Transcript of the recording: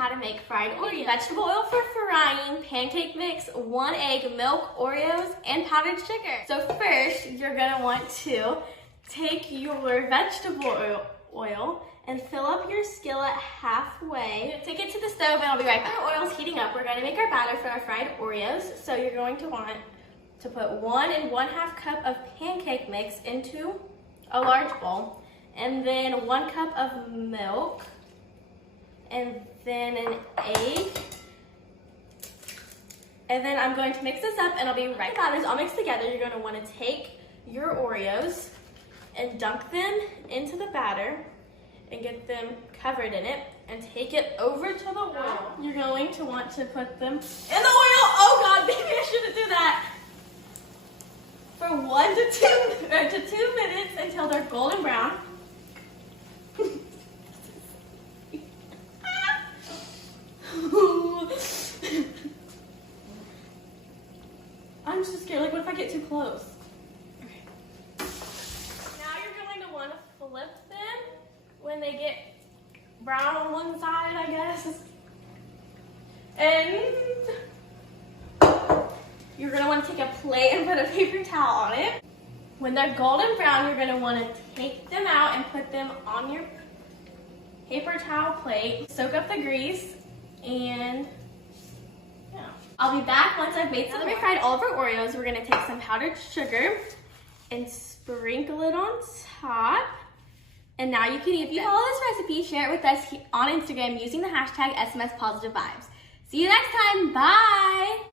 how to make fried Oreos. Vegetable oil for frying, pancake mix, 1 egg, milk, Oreos, and powdered sugar. So first, you're gonna want to take your vegetable oil and fill up your skillet halfway. Take it to the stove and I'll be right back. Our oil's heating up. We're gonna make our batter for our fried Oreos. So you're going to want to put 1 1/2 cup of pancake mix into a large bowl, and then 1 cup of milk, and then an egg. And then I'm going to mix this up and I'll be right back. As all mixed together, you're gonna wanna take your Oreos and dunk them into the batter and get them covered in it and take it over to the oil. You're going to want to put them in the oil. Oh God, maybe I shouldn't do that. For 1 to 2 minutes until they're golden brown. I'm just scared, like what if I get too close? Okay. Now you're going to want to flip them when they get brown on one side, I guess. And you're gonna want to take a plate and put a paper towel on it. When they're golden brown, you're gonna want to take them out and put them on your paper towel plate. Soak up the grease, and yeah. I'll be back once I've made some. Now that we fried all of our Oreos, we're gonna take some powdered sugar and sprinkle it on top. And now you can eat it. If you follow this recipe, share it with us on Instagram using the hashtag SMSPositiveVibes. See you next time. Bye.